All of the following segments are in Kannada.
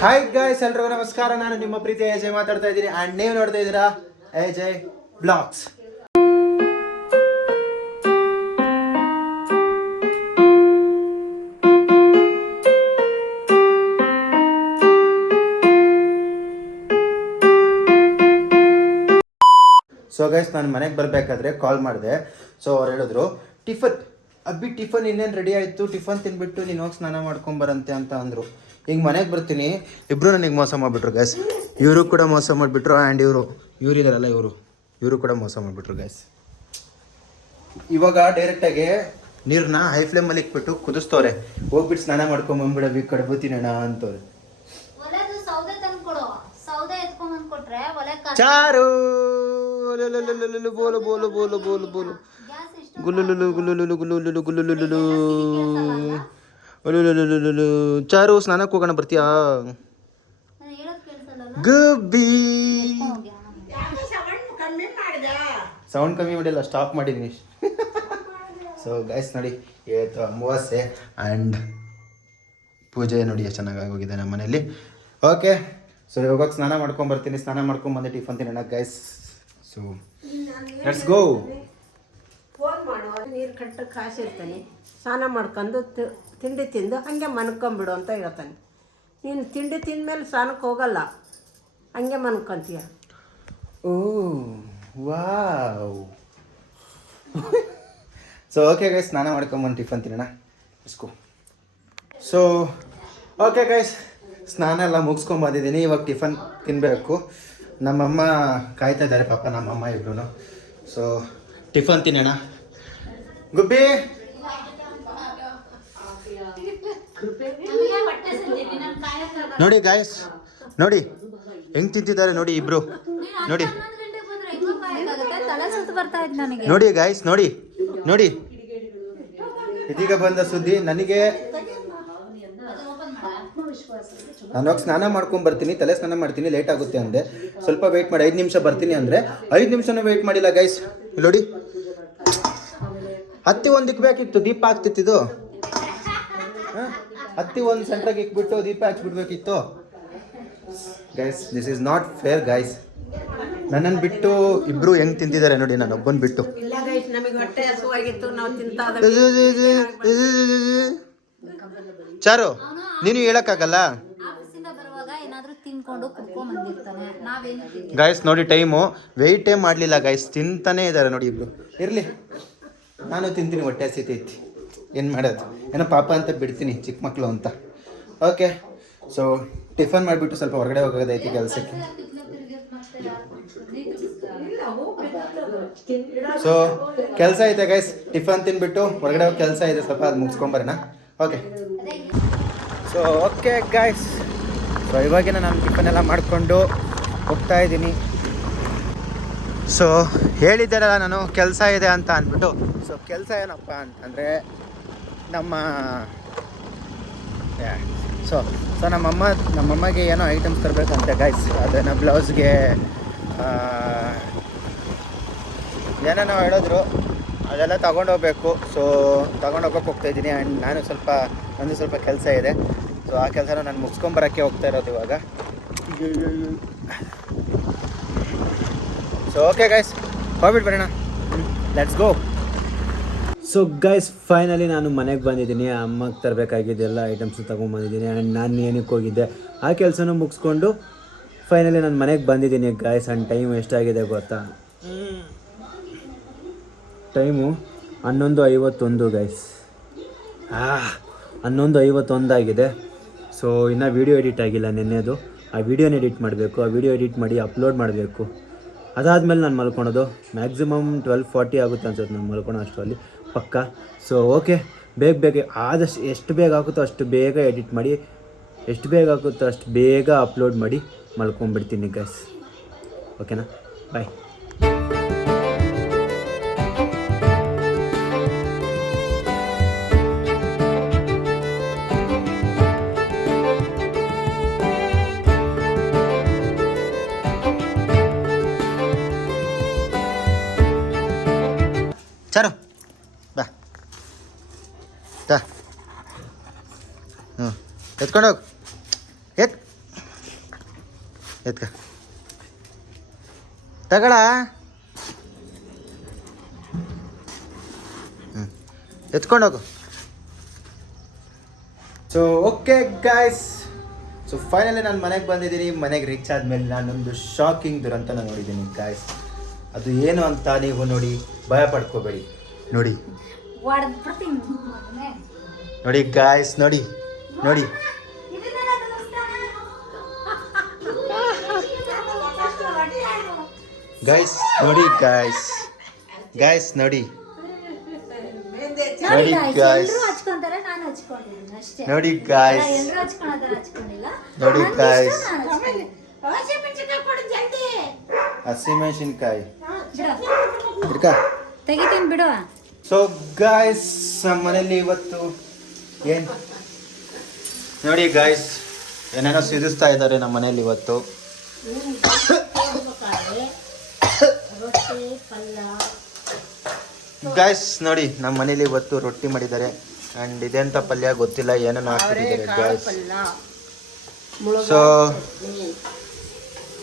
ಹಾಯ್ ಗಾಯ್ಸ್, ಎಲ್ರಿಗೂ ನಮಸ್ಕಾರ. ನಾನು ನಿಮ್ಮ ಪ್ರೀತಿಯ ಅಜಯ್ ಮಾತಾಡ್ತಾ ಇದ್ದೀನಿ ಆ್ಯಂಡ್ ನೀವು ನೋಡ್ತಾ ಇದ್ದೀರಾ ಅಜಯ್ ಬ್ಲಾಗ್ಸ್. ಸೊ ಗೈಸ್, ನಾನು ಮನೆಗೆ ಬರಬೇಕಾದ್ರೆ ಕಾಲ್ ಮಾಡಿದೆ. ಸೊ ಅವ್ರು ಹೇಳಿದ್ರು ಟಿಫನ್ ಇನ್ನೇನು ರೆಡಿ ಆಯಿತು, ಟಿಫನ್ ತಿನ್ಬಿಟ್ಟು ನೀನು ಹೋಗಿ ಸ್ನಾನ ಮಾಡ್ಕೊಂಬರಂತೆ ಅಂತ ಅಂದರು. ಈಗ ಮನೆಗೆ ಬರ್ತೀನಿ, ಇಬ್ಬರು ನನಗೆ ಮೋಸ ಮಾಡಿಬಿಟ್ರು ಗೈಸ್. ಇವರು ಕೂಡ ಮೋಸ ಮಾಡಿಬಿಟ್ರು ಆ್ಯಂಡ್ ಇವರಿದಾರಲ್ಲ ಇವರು ಕೂಡ ಮೋಸ ಮಾಡಿಬಿಟ್ರು ಗೈಸ್. ಇವಾಗ ಡೈರೆಕ್ಟಾಗಿ ನೀರನ್ನ ಹೈ ಫ್ಲೇಮಲ್ಲಿ ಇಕ್ಬಿಟ್ಟು ಕುದಿಸ್ತವ್ರೆ. ಹೋಗ್ಬಿಟ್ಟು ಸ್ನಾನ ಮಾಡ್ಕೊಂಬಂದ್ಬಿಡವಿ ಕಡೆ ಬತ್ತೀನಣ್ಣ ಅಂತವ್ರೆ. ಚಾರು ಬೋಲು ಬೋಲು ಬೋಲು ಬೋಲು ಬೋಲು ಗುಲ್ಲುಲು ಗುಲ್ಲುಲು ಗುಲ್ಲುಲು ಗುಲ್ಲುಲು ಗುಲ್ಲುಲು. ಚಾರು ಸ್ನಾನಕ್ಕೆ ಹೋಗೋಣ, ಬರ್ತೀಯಾ? ಗಬ್ಬಿ ಸೌಂಡ್ ಕಮ್ಮಿ ಮಾಡಿಲ್ಲ, ಸ್ಟಾಪ್ ಮಾಡಿದ್ದೀನಿ. ಸೊ ಗೈಸ್ ನೋಡಿ, ಇವತ್ತು ಅಮಾವಾಸ್ಯೆ ಆ್ಯಂಡ್ ಪೂಜೆ ನೋಡಿ ಎಷ್ಟು ಚೆನ್ನಾಗಿ ಹೋಗಿದೆ ನಮ್ಮ ಮನೇಲಿ. ಓಕೆ, ಸೊ ಇವಾಗ ಸ್ನಾನ ಮಾಡ್ಕೊಂಬರ್ತೀನಿ. ಸ್ನಾನ ಮಾಡ್ಕೊಂಬಂದು ಟಿಫನ್ ತಿನ್ನೋಣ guys. So let's go. Phone ಮಾಡು, ನೀರು ಕಟ್ಟಕ್ಕೆ ಕಾಸಿರ್ತಾನೆ, ಸ್ನಾನ ಮಾಡ್ಕೊಂಡು ತಿಂಡಿ ತಿಂದು ಹಾಗೆ ಮನ್ಕೊಂಬಿಡು ಅಂತ ಹೇಳ್ತಾನೆ. ನೀನು ತಿಂಡಿ ತಿಂದಮೇಲೆ ಸ್ನಾನಕ್ಕೆ ಹೋಗಲ್ಲ, ಹಂಗೆ ಮನ್ಕೊಂತೀಯ. ಓ ವಾವ್. ಸೊ ಓಕೆ ಗೈಸ್, ಸ್ನಾನ ಮಾಡ್ಕೊಂಬಂದು ಟಿಫನ್ ತಿನ್ನೋಣ. ಇಸ್ಕೋ. ಸೊ ಓಕೆ ಗೈಸ್, ಸ್ನಾನ ಎಲ್ಲ ಮುಗಿಸ್ಕೊಂಬಂದಿದ್ದೀನಿ. ಇವಾಗ ಟಿಫನ್ ತಿನ್ನಬೇಕು. ನಮ್ಮಮ್ಮ ಕಾಯ್ತಾ ಇದ್ದಾರೆ ಪಾಪ, ನಮ್ಮಮ್ಮ ಇಬ್ರು. ಸೊ ಟಿಫನ್ ತಿನ್ನೋಣ. ಗುಬ್ಬಿ ನೋಡಿ ಗಾಯ್ಸ್, ನೋಡಿ ಹೆಂಗ್ ತಿಂತಿದ್ದಾರೆ ನೋಡಿ ಇಬ್ರು. ನೋಡಿ ನೋಡಿ ಗಾಯ್ಸ್, ನೋಡಿ ನೋಡಿ, ಇದೀಗ ಬಂದ ಸುದ್ದಿ. ನನಗೆ ನಾನು ಹೋಗಿ ಸ್ನಾನ ಮಾಡ್ಕೊಂಡು ಬರ್ತೀನಿ, ತಲೆ ಸ್ನಾನ ಮಾಡ್ತೀನಿ, ಲೇಟ್ ಆಗುತ್ತೆ ಅಂದೆ. ಸ್ವಲ್ಪ ವೆಯ್ಟ್ ಮಾಡಿ, 5 ನಿಮಿಷ ಬರ್ತೀನಿ ಅಂದರೆ 5 ನಿಮಿಷನೂ ವೆಯ್ಟ್ ಮಾಡಿಲ್ಲ ಗೈಸ್. ನೋಡಿ, ಹತ್ತಿ ಒಂದು ಇಕ್ಬೇಕಿತ್ತು, ದೀಪ ಹಾಕ್ತಿತ್ತು. ಹತ್ತಿ ಒಂದು ಸೆಂಟ್ರಾಗಿ ಇಕ್ಬಿಟ್ಟು ದೀಪ ಹಚ್ಬಿಡ್ಬೇಕಿತ್ತು guys. This is not fair guys. ನನ್ನನ್ನು ಬಿಟ್ಟು ಇಬ್ರು ಹೆಂಗ್ ತಿಂತಿದ್ದಾರೆ ನೋಡಿ, ನಾನು ಒಬ್ಬನ್ ಬಿಟ್ಟು. ಚಾರು, ನೀನು ಹೇಳಕ್ಕಾಗಲ್ಲ ಗೈಸ್. ನೋಡಿ ಟೈಮು ವೆಯ್ಟೇ ಮಾಡಲಿಲ್ಲ ಗೈಸ್, ತಿಂತಾನೇ ಇದ್ದಾರೆ ನೋಡಿ ಇಬ್ರು. ಇರಲಿ, ನಾನು ತಿಂತೀನಿ, ಹೊಟ್ಟೆ ಹಸಿತೈತಿ, ಏನು ಮಾಡೋದು. ಏನೋ ಪಾಪ ಅಂತ ಬಿಡ್ತೀನಿ, ಚಿಕ್ಕ ಮಕ್ಕಳು ಅಂತ. ಓಕೆ, ಸೊ ಟಿಫನ್ ಮಾಡಿಬಿಟ್ಟು ಸ್ವಲ್ಪ ಹೊರಗಡೆ ಹೋಗೋದೈತಿ ಕೆಲಸಕ್ಕೆ. ಸೊ ಕೆಲಸ ಐತೆ ಗೈಸ್, ಟಿಫನ್ ತಿನ್ಬಿಟ್ಟು ಹೊರಗಡೆ ಹೋಗಿ ಕೆಲಸ ಇದೆ ಸ್ವಲ್ಪ, ಅದು ಮುಗಿಸ್ಕೊಂಬರೋಣ. Okay, so okay guys, so ಇವಾಗಿನ ನಾನು ಟಿಫನ್ ಎಲ್ಲ ಮಾಡಿಕೊಂಡು ಹೋಗ್ತಾ ಇದ್ದೀನಿ. ಸೊ ಹೇಳಿದ್ದಾರಲ್ಲ ನಾನು ಕೆಲಸ ಇದೆ ಅಂತ ಅಂದ್ಬಿಟ್ಟು. ಸೊ ಕೆಲಸ ಏನಪ್ಪ ಅಂತಂದರೆ ಸೊ ನಮ್ಮಮ್ಮಗೆ ಏನೋ ಐಟಮ್ಸ್ ತರಬೇಕಂತೆ ಗೈಸ್. ಅದನ್ನು ಬ್ಲೌಸ್ಗೆ ಏನೇನೋ ಹೇಳಿದ್ರು, ಅದೆಲ್ಲ ತೊಗೊಂಡೋಗ್ಬೇಕು. ಸೊ ತೊಗೊಂಡೋಗಕ್ಕೆ ಹೋಗ್ತಾಯಿದ್ದೀನಿ. ಆ್ಯಂಡ್ ನಾನು ಸ್ವಲ್ಪ ಕೆಲಸ ಇದೆ. ಸೊ ಆ ಕೆಲಸನ ನಾನು ಮುಗಿಸ್ಕೊಂಬರೋಕ್ಕೆ ಹೋಗ್ತಾ ಇರೋದು ಇವಾಗ. ಸೊ ಓಕೆ ಗೈಸ್, ಹೋಗ್ಬಿಟ್ಟು ಬರೋಣ, let's go. So guys, finally ನಾನು ಮನೆಗೆ ಬಂದಿದ್ದೀನಿ. ಅಮ್ಮಗೆ ತರಬೇಕಾಗಿದ್ದೆಲ್ಲ ಐಟಮ್ಸ್ ತೊಗೊಂಬಂದಿದ್ದೀನಿ. ಆ್ಯಂಡ್ ನಾನು ಏನಕ್ಕೆ ಹೋಗಿದ್ದೆ ಆ ಕೆಲಸನೂ ಮುಗಿಸ್ಕೊಂಡು ಫೈನಲಿ ನಾನು ಮನೆಗೆ ಬಂದಿದ್ದೀನಿ ಗೈಸ್. ಆ್ಯಂಡ್ ಟೈಮ್ ಎಷ್ಟಾಗಿದೆ ಗೊತ್ತಾ? Time 11:51 guys. 11:51 ಆಗಿದೆ. ಸೊ ಇನ್ನೂ ವೀಡಿಯೋ ಎಡಿಟ್ ಆಗಿಲ್ಲ ನೆನ್ನೆದು. ಆ ವೀಡಿಯೋನ ಎಡಿಟ್ ಮಾಡಬೇಕು. ಆ ವೀಡಿಯೋ ಎಡಿಟ್ ಮಾಡಿ ಅಪ್ಲೋಡ್ ಮಾಡಬೇಕು. ಅದಾದಮೇಲೆ ನಾನು ಮಲ್ಕೊಳೋದು ಮ್ಯಾಕ್ಸಿಮಮ್ 12:40 ಆಗುತ್ತೆ ಅನ್ಸುತ್ತೆ ನಾನು ಮಲ್ಕೊಳೋ ಅಷ್ಟರಲ್ಲಿ ಪಕ್ಕ. ಸೊ ಓಕೆ, ಬೇಗ ಆದಷ್ಟು ಎಷ್ಟು ಬೇಗ ಆಗುತ್ತೋ ಅಷ್ಟು ಬೇಗ ಎಡಿಟ್ ಮಾಡಿ, ಎಷ್ಟು ಬೇಗ ಆಗುತ್ತೋ ಅಷ್ಟು ಬೇಗ ಅಪ್ಲೋಡ್ ಮಾಡಿ ಮಲ್ಕೊಂಡ್ಬಿಡ್ತೀನಿ ಗೈಸ್. ಓಕೆನಾ? ಬಾಯ್. ಚಾರು ಬಾ, ಹ್ಞೂ ಎತ್ಕೊಂಡೋಗಿ ಎತ್ಕ ತಗಳ ಎತ್ಕೊಂಡೋಗು. So okay guys, so finally ನಾನು ಮನೆಗೆ ಬಂದಿದ್ದೀನಿ. ಮನೆಗೆ ರೀಚ್ ಆದಮೇಲೆ ನಾನೊಂದು ಶಾಕಿಂಗ್ ದುರಂತ ನೋಡಿದ್ದೀನಿ ಗಾಯ್ಸ್. ಅದು ಏನು ಅಂತ ನೀವು ನೋಡಿ ಭಯ ಪಡ್ಕೋಬೇಡಿ. ನೋಡಿ ನೋಡಿ ಗಾಯ್ಸ್, ನೋಡಿ ನೋಡಿ ಗೈಸ್, ನೋಡಿ ಗಾಯ್ಸ್, ಗಾಯ್ಸ್ ನೋಡಿ ನೋಡಿ ಗಾಯ್ಸ್, ನೋಡಿ ಗಾಯ್ಸ್, ನೋಡಿ ಗಾಯ್ಸ್, ಹಸಿಮೆಣಸಿನ್ಕಾಯಿ ತೆಗಿತೀನಿ ಬಿಡುವ. ಸೊ ಗಾಯ್ಸ್, ನಮ್ಮ ಮನೇಲಿ ಇವತ್ತು ಏನು ನೋಡಿ ಗಾಯ್ಸ್, ಏನೇನೋ ಸಿದಿಸ್ತಾ ಇದ್ದಾರೆ ನಮ್ಮ ಮನೇಲಿ ಇವತ್ತು. ಗಾಯ್ಸ್ ನೋಡಿ, ನಮ್ಮ ಮನೇಲಿ ಇವತ್ತು ರೊಟ್ಟಿ ಮಾಡಿದ್ದಾರೆ. ಆ್ಯಂಡ್ ಇದೆಂತ ಪಲ್ಯ ಗೊತ್ತಿಲ್ಲ, ಏನೇನು ಹಾಕ್ತಿದ್ದಾರೆ ಗಾಯ್ಸ್. ಸೊ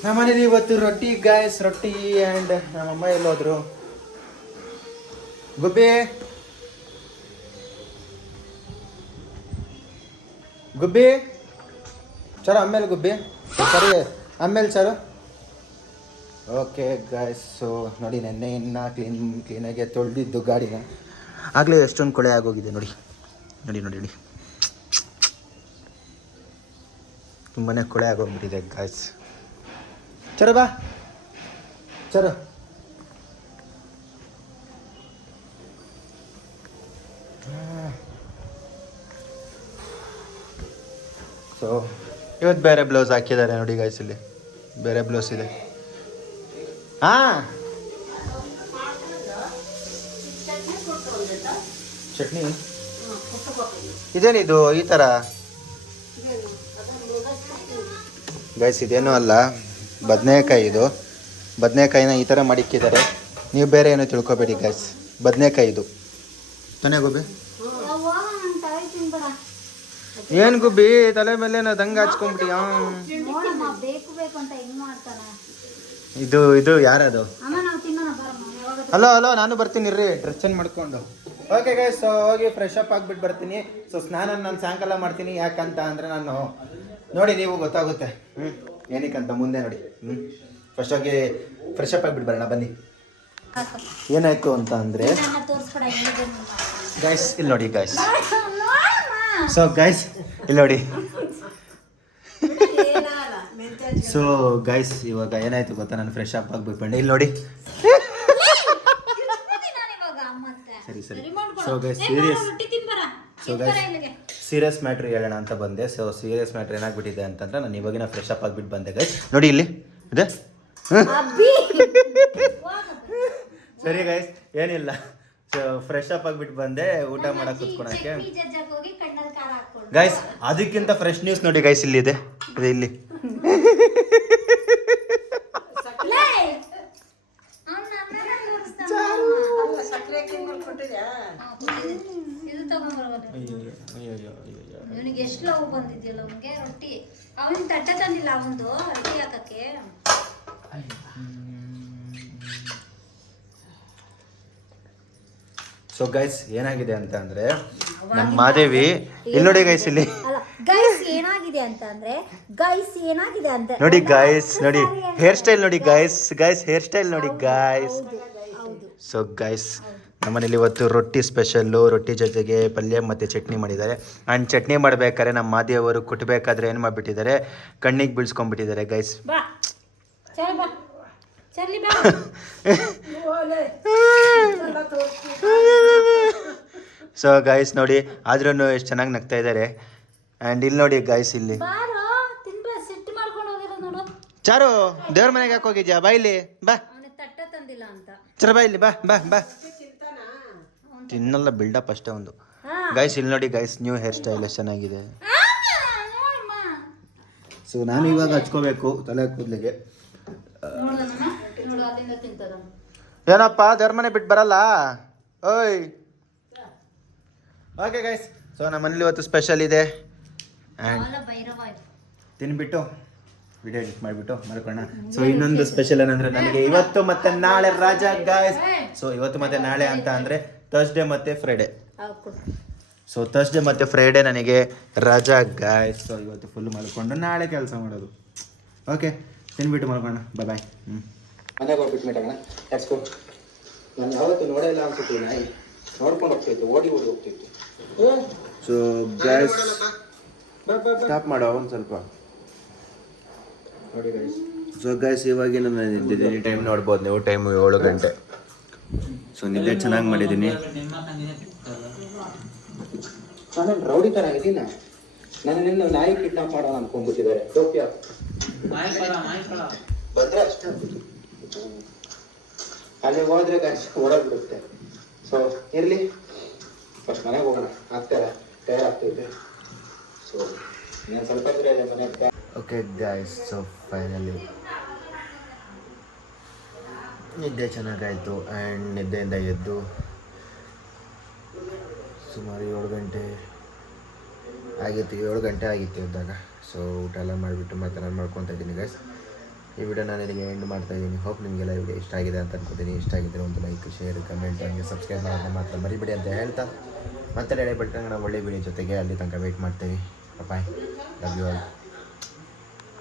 ನಮ್ಮ ಮನೇಲಿ ಇವತ್ತು ರೊಟ್ಟಿ ಗಾಯ್ಸ್, ರೊಟ್ಟಿ. ಆ್ಯಂಡ್ ನಮ್ಮಮ್ಮ ಎಲ್ಲೋದ್ರು? ಗುಬ್ಬಿ ಗುಬ್ಬಿ ಚರೋ, ಆಮೇಲೆ ಗುಬ್ಬಿ ಸರಿ, ಆಮೇಲೆ ಚರೋ. ಓಕೆ ಗಾಯ್ಸ್, ಸೊ ನೋಡಿ, ನೆನ್ನೆ ಇನ್ನು ಕ್ಲೀನಾಗಿ ತೊಳೆದಿದ್ದು ಗಾಡಿನ. ಆಗಲೇ ಎಷ್ಟೊಂದು ಕೊಳೆ ಆಗೋಗಿದೆ ನೋಡಿ ನೋಡಿ ನೋಡಿ ನೋಡಿ, ತುಂಬಾ ಕೊಳೆ ಆಗೋಗ್ಬಿಟ್ಟಿದೆ ಗಾಯ್ಸ್. ಚರೋ ಬಾ, ಚರೋ. ಸೊ ಇವತ್ತು ಬೇರೆ ಬ್ಲೌಸ್ ಹಾಕಿದ್ದಾರೆ ನೋಡಿ ಗಾಯ್ಸ್, ಇಲ್ಲಿ ಬೇರೆ ಬ್ಲೌಸ್ ಇದೆ. ಹಾಂ, ಚಟ್ನಿ ಇದೇನಿದು ಈ ಥರ ಗೈಸ್? ಇದೇನೂ ಅಲ್ಲ, ಬದನೆಕಾಯಿ. ಇದು ಬದನೆಕಾಯಿನ ಈ ಥರ ಮಾಡಿಕ್ಕಿದ್ದಾರೆ. ನೀವು ಬೇರೆ ಏನೋ ತಿಳ್ಕೊಬೇಡಿ ಗೈಸ್, ಬದನೆಕಾಯಿ ಇದು ತಾನೇ ಗುಬ್ಬಿ? ಏನು ಗುಬ್ಬಿ, ತಲೆ ಮೇಲೆ ದಂಗ ಹಚ್ಕೊಂಬಿಟ್ಟಿಯಾ? ಇದು ಇದು ಯಾರದು? ಹಲೋ ಹಲೋ, ನಾನು ಬರ್ತೀನಿ ಇರ್ರಿ, ಡ್ರೆಸ್ ಚೇಂಜ್ ಮಾಡ್ಕೊಂಡು. ಓಕೆ ಗೈಸ್, ಸೊ ಹೋಗಿ ಫ್ರೆಶ್ ಅಪ್ ಆಗಿಬಿಟ್ಟು ಬರ್ತೀನಿ. ಸೊ ಸ್ನಾನ ನಾನು ಸಾಯಂಕಾಲ ಮಾಡ್ತೀನಿ. ಯಾಕಂತ ಅಂದರೆ ನಾನು ನೋಡಿ, ನೀವು ಗೊತ್ತಾಗುತ್ತೆ ಏನಕ್ಕಂತ ಮುಂದೆ ನೋಡಿ. ಫಸ್ಟ್ ಹೋಗಿ ಫ್ರೆಶ್ ಅಪ್ ಆಗಿಬಿಟ್ಟು ಬರೋಣ ಬನ್ನಿ. ಏನಾಯಿತು ಅಂತ ಅಂದರೆ ಗೈಸ್, ಇಲ್ಲಿ ನೋಡಿ ಗಾಯ್ಸ್. ಸೊ ಗೈಸ್, ಇಲ್ಲಿ ನೋಡಿ. ಸೊ ಗೈಸ್, ಇವಾಗ ಏನಾಯ್ತು ಗೊತ್ತಾ, ನಾನು ಫ್ರೆಶ್ ಅಪ್ ಆಗಿಬಿಟ್ಟು ಬಂದೆ. ಇಲ್ಲಿ ನೋಡಿ. ಸರಿ ಸರಿ. ಸೊ ಗೈಸ್, ಸೀರಿಯಸ್ ಮ್ಯಾಟ್ರ್ ಹೇಳೋಣ ಅಂತ ಬಂದೆ. ಸೊ ಸೀರಿಯಸ್ ಮ್ಯಾಟ್ರ್ ಏನಾಗ್ಬಿಟ್ಟಿದೆ ಅಂತಂದ್ರೆ, ನಾನು ಇವಾಗಿನ ಫ್ರೆಶ್ ಅಪ್ ಆಗಿಬಿಟ್ಟು ಬಂದೆ ಗೈಸ್. ನೋಡಿ ಇಲ್ಲಿ ಇದೆ. ಸರಿ ಗೈಸ್, ಏನಿಲ್ಲ. ಸೊ ಫ್ರೆಶ್ ಅಪ್ ಆಗಿಬಿಟ್ಟು ಬಂದೆ ಊಟ ಮಾಡಕ್ಕೆ ಕುತ್ಕೊಳಕ್ಕೆ ಗೈಸ್. ಅದಕ್ಕಿಂತ ಫ್ರೆಶ್ ನ್ಯೂಸ್ ನೋಡಿ ಗೈಸ್, ಇಲ್ಲಿದೆ, ಇದೆ ಇಲ್ಲಿ. ಎಷ್ಟು ಲವ್ ಬಂದಿದ್ಯಲ್ಲ ಅವನಿಗೆ ರೊಟ್ಟಿ. ಅವನ್ ತಟ್ಟೆ ತಂದಿಲ್ಲ ಅವನದು ರೊಟ್ಟಿ ಹಾಕಕ್ಕೆ. ಸೊ ಗೈಸ್, ಏನಾಗಿದೆ ಅಂತ ಅಂದ್ರೆ, ನಮ್ಮ ಮಾದೇವಿ ಇಲ್ಲಿ ನೋಡಿ ಗೈಸ್, ಇಲ್ಲಿ ಗೈಸ್ ಏನಾಗಿದೆ ಅಂತ ಅಂದ್ರೆ, ಗೈಸ್ ಏನಾಗಿದೆ ಅಂತ ನೋಡಿ ಗೈಸ್, ನೋಡಿ ಹೇರ್ ಸ್ಟೈಲ್ ನೋಡಿ ಗೈಸ್, ಗೈಸ್ ಹೇರ್ ಸ್ಟೈಲ್ ನೋಡಿ ಗೈಸ್. ಸೊ ಗೈಸ್, ನಮ್ಮನೇಲಿ ಇವತ್ತು ರೊಟ್ಟಿ ಸ್ಪೆಷಲ್ಲು. ರೊಟ್ಟಿ ಜೊತೆಗೆ ಪಲ್ಯ ಮತ್ತು ಚಟ್ನಿ ಮಾಡಿದ್ದಾರೆ. ಆ್ಯಂಡ್ ಚಟ್ನಿ ಮಾಡಬೇಕಾದ್ರೆ ನಮ್ಮ ಮಾದಿಯವರು ಕುಟ್ಟಬೇಕಾದ್ರೆ ಏನು ಮಾಡಿಬಿಟ್ಟಿದ್ದಾರೆ, ಕಣ್ಣಿಗೆ ಬೀಳ್ಸ್ಕೊಂಡ್ಬಿಟ್ಟಿದ್ದಾರೆ ಗೈಸ್. ಸೊ ಗೈಸ್ ನೋಡಿ, ಆದ್ರೂ ಎಷ್ಟು ಚೆನ್ನಾಗಿ ನಗ್ತಾ ಇದ್ದಾರೆ. ಆ್ಯಂಡ್ ಇಲ್ಲಿ ನೋಡಿ ಗೈಸ್, ಇಲ್ಲಿ ಚಾರು ದೇವ್ರ ಮನೆಗೆ ಯಾಕೆ ಹೋಗಿದ್ಯಾ? ಬಾ ಇಲ್ಲಿ ಬಾ. ಚರ ಬಾ ಇಲ್ಲಿ, ಬಾ ಬಾ ಬಾ. ತಿನ್ನಲ್ಲ, ಬಿಲ್ಡಪ್ ಅಷ್ಟೇ ಒಂದು. ಗೈಸ್ ಇಲ್ಲಿ ನೋಡಿ ಗೈಸ್, ನ್ಯೂ ಹೇರ್ ಸ್ಟೈಲ್ ಎಷ್ಟು ಚೆನ್ನಾಗಿದೆ. ಸೊ ನಾನು ಇವಾಗ ಹಚ್ಕೋಬೇಕು ತಲೆ ಕೂದಲಿಗೆ. ಏನಪ್ಪ, ದೇವ್ರ ಮನೆ ಬಿಟ್ಟು ಬರಲ್ಲ? ಓಯ್. ಓಕೆ ಗೈಸ್, ಸೊ ನಮ್ಮ ಮನೇಲಿ ಇವತ್ತು ಸ್ಪೆಷಲ್ ಇದೆ. ಆ್ಯಂಡ್ ತಿನ್ಬಿಟ್ಟು ವಿಡಿಯೋ ಎಡಿಟ್ ಮಾಡಿಬಿಟ್ಟು ಮಲ್ಕೋಣ. ಸೊ ಇನ್ನೊಂದು ಸ್ಪೆಷಲ್ ಏನಂದರೆ ನನಗೆ ಇವತ್ತು ಮತ್ತು ನಾಳೆ ರಾಜಾ ಗಾಯ್ಸ್. ಸೊ ಇವತ್ತು ಮತ್ತು ನಾಳೆ ಅಂತ ಅಂದರೆ ಥರ್ಸ್ಡೇ ಮತ್ತು ಫ್ರೈಡೇ. ಸೊ ಥರ್ಸ್ಡೇ ಮತ್ತು ಫ್ರೈಡೇ ನನಗೆ ರಜಾ ಗಾಯ್ಸ್. ಸೊ ಇವತ್ತು ಫುಲ್ ಮಲ್ಕೊಂಡು ನಾಳೆ ಕೆಲಸ ಮಾಡೋದು. ಓಕೆ, ತಿನ್ಬಿಟ್ಟು ಮಲ್ಕೋಣ. ಬಾಯ್. ಮನೆಗೆ ಹೋಗ್ಬಿಟ್ಟು ಮೀಟಾಗೋಣ. Let's go. ನಾನು ಯಾವತ್ತೂ ನೋಡೇ ಇಲ್ಲ ಅನ್ಸುತ್ತೆ. ನಾಯಿ ನೋಡ್ಕೊಂಡು ಹೋಗ್ತಿತ್ತು, ಓಡಿ ಹೋಗ್ತಿತ್ತು. ಸೊ ಗಾಯ್ಸ್ ಸ್ಟಾಪ್ ಮಾಡೋ ಒಂದು ಸ್ವಲ್ಪ ನೋಡಿ ಗೈಸ್. ಸೊ ಗೈಸ್ ಇವಾಗ ನಾನು ನಿಂತಿದ್ದೀನಿ. ಟೈಮ್ ನೋಡ್ಬೋದು ನೀವು, ಟೈಮು 7 ಗಂಟೆ. ಸೊ ನಿದ್ದೆ ಚೆನ್ನಾಗಿ ಮಾಡಿದ್ದೀನಿ. ನಾನು ರೌಡಿ ಥರ ಆಗಿದ್ದೀನ. ನಾನು ನಿನ್ನ ನಾಯಿ ಕಿಡ್ನಾಪ್ ಮಾಡೋಣ ಅನ್ಕೊಂಡ್ಬಿಟ್ಟಿದ್ದಾರೆ. ಟೋಪಿಯಾ ಬಂದರೆ ಅಷ್ಟೇ. ಅಲ್ಲಿ ಹೋದ್ರೆ ಗೈಸ್ ಓಡೋಗ್ಬಿಡುತ್ತೆ. ಸೊ ಇರಲಿ, ಫಸ್ಟ್ ಮನೆಗೆ ಹೋಗೋಣ. ಆಗ್ತಾರ ಟೈರ್ ಆಗ್ತೈತೆ. ಸೊ ನಾನು ಸ್ವಲ್ಪ ಇದೆ ಮನೆಗೆ. ಓಕೆ ಗಾಯ್ಸ್, ಸೊ ಫೈನಲಿ ನಿದ್ದೆ ಚೆನ್ನಾಗಾಯಿತು. ಆ್ಯಂಡ್ ನಿದ್ದೆಯಿಂದ ಎದ್ದು ಸುಮಾರು 7 ಗಂಟೆ ಆಗಿತ್ತು. 7 ಗಂಟೆ ಆಗಿತ್ತು ಎದ್ದಾಗ. ಸೊ ಊಟ ಎಲ್ಲ ಮಾಡಿಬಿಟ್ಟು ಮತ್ತೆ ನಾನು ಮಾಡ್ಕೊತಾ ಇದ್ದೀನಿ ಗೈಸ್. ಈ ವಿಡಿಯೋ ನಾನು ಇಲ್ಲಿಗೆ ಎಂಡ್ ಮಾಡ್ತಾಯಿದ್ದೀನಿ. ಹೋಪ್ ನಿಮಗೆಲ್ಲ ವಿಡಿಯೋ ಇಷ್ಟ ಆಗಿದೆ ಅಂತ ಅನ್ಕೋತೀನಿ. ಇಷ್ಟ ಆಗಿದ್ದರೆ ಒಂದು ಲೈಕ್, ಶೇರ್, ಕಮೆಂಟ್, ಹಂಗೆ ಸಬ್ಸ್ಕ್ರೈಬ್ ಮಾಡೋದನ್ನ ಮಾತ್ರ ಮರಿಬೇಡಿ ಅಂತ ಹೇಳ್ತಾ ಮತ್ತೆ ನಾಳೆ ಬಿಟ್ಟರೆ ನಾವು ಒಳ್ಳೆ ವಿಡಿಯೋ ಜೊತೆಗೆ ಅಲ್ಲಿ ತನಕ ವೆಯ್ಟ್ ಮಾಡ್ತೀವಿ. ಬಾಯ್, ಲವ್ ಯು ಆಲ್.